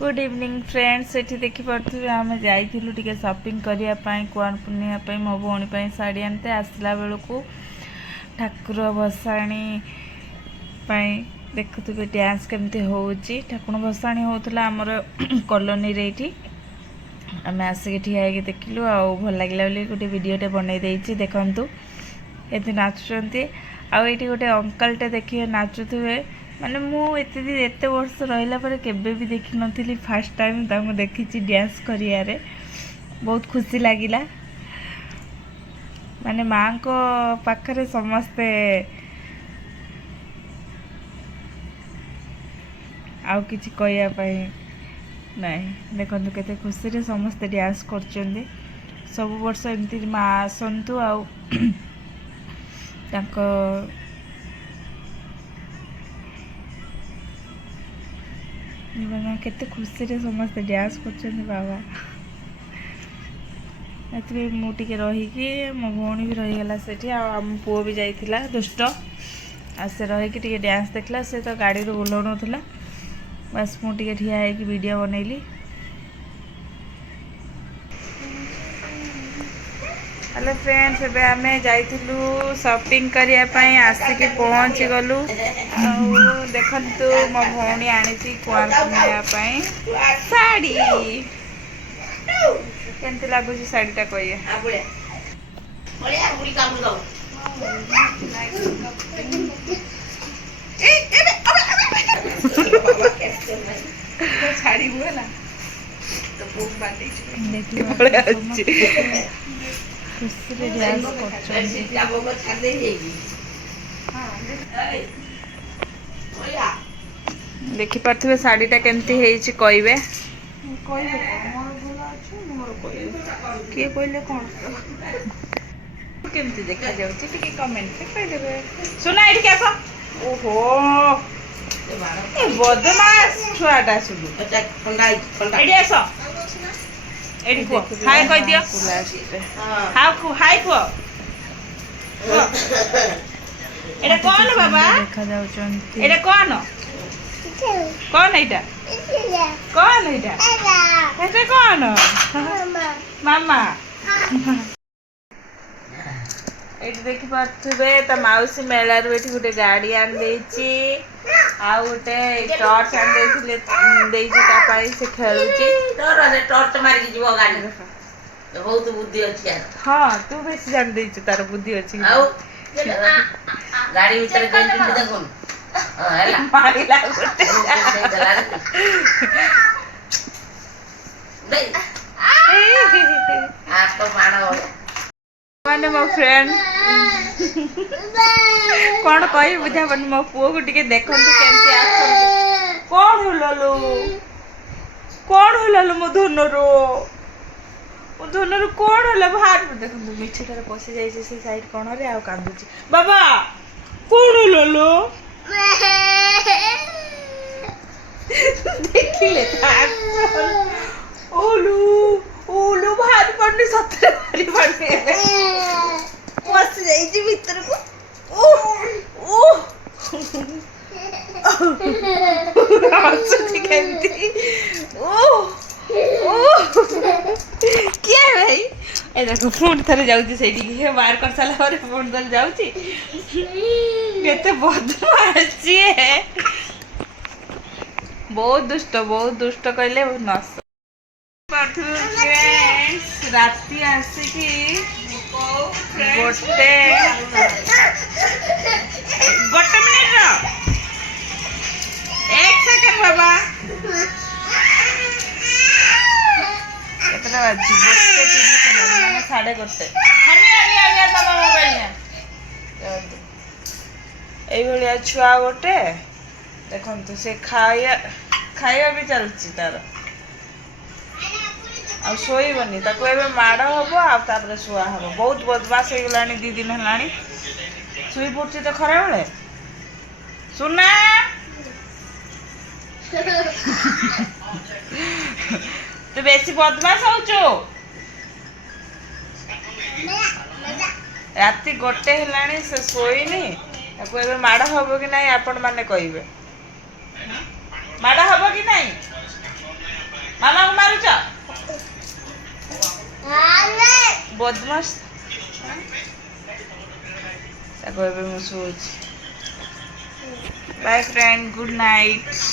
Good evening friends. ये देखिपे आम जाइलु टे शॉपिंग करने कुआं पूर्णिमा मो भौणी शाढ़ी आनते आसला बेलू ठाकुर भसाणी देखुवे डांस केमती हो ठाकुर भसाणी होता आमर कॉलोनी रे आम आसिक ठिया देखिलु आ भल लगे बोली गोटे वीडियोटे बनई देखु ये नाचुंट आईटी गोटे अंकलटे देखिए नाचुवे माने एत वर्ष रहा पर केबे भी देखी नी फास्ट टाइम देखी डांस करियारे बहुत खुशी लगिला। माने माँ को पाखरे समस्ते आउ किछि कहयापाई नहीं देखु केते खुशी रे समस्ते डांस कर सब वर्ष एमती माँ आसतु आउ केते खुशी रे समस्ते डांस कर बाबा मुझे रहीकि मो भौणी भी रहीगला से आम पुओ भी जाइथिला दुष्ट आ से रहीकि डांस देखला से तो गाड़ी रू ओह्लौनला बस मुझे ठिया है वीडियो बनैली। हेलो फ्रेंड्स एबे आमे जाइथिलु शॉपिंग करने आसिक पहुँची गलु देखंतु मो भौणी आनी कुआं पूर्णिमा साड़ी केमती लगुच शाढ़ीटा कहिए शाड़ी हुए ना तो बुक बांधी खुशी डांस देखी पारे शाढ़ीटा केमती कहबे किए कहले कौन केमती देखा जाउची टिके कमेंट पे कह सुना एठी आस ओहो ए बदमाश छुआटा सुबु एठी आस एठी को हाय कह दियो हां हाय को एटा कौन बाबा देखा जाउचंती एटा कौन कौन एटा कौन एटा एटा कौन मामा ये देखी पारे तो मौसी मेलार गोटे गाड़ी आन आउ गोटे टर्च आन से खेलुची टर्च मारिक जीव गाड़ी बहुत बुद्धि अच्छी हाँ तू बेसी जान देछु तार बुद्धि अच्छी गाड़ी भीतर देखो मारिला गोटे माने मो फ्रेंड कौन कही बुझा पड़े मो पुओ को टिके देखंतु केमती आछन कौन होललो मो धनरो कौन होला बाहर देखंतु मिठेटार पसी जाइছে से साइड कोन रे आ कांदुची बाबा कौन होललो देखिले ओलू ओलू बाहर पड़ने सतरे बाहर पड़ने पस जाइए भीतर को ओ ओ केमती ओ ओ क्या है भाई ए देखो फोन थरे जाउची सेठी के बाहर कर साला और फोन थरे जाउची केते बदमाशी है बहुत दुष्ट कहले नस राति आसिकी गोटे मिनट एक सेकंड बाबा केतटा बाजी गोटे 30 माने 1:30 ये छुआ गोटे देखो से खाइबा भी चलती तार आ शोबनी माड़ हम आपर शुआ हम बहुत बदमाश हो गला 2 दिन है शुई पड़ी तो खरा बेले सुना तू बेसी बदमाश हो राति गोटे है से शोनी माड़ हम कि ना आपण मैंने कहे माड़ हम कि नहीं ବଦମାସ ତାକୁ ଏବେ ମୁଁ ଶୋଉଛି। Bye friend, good night.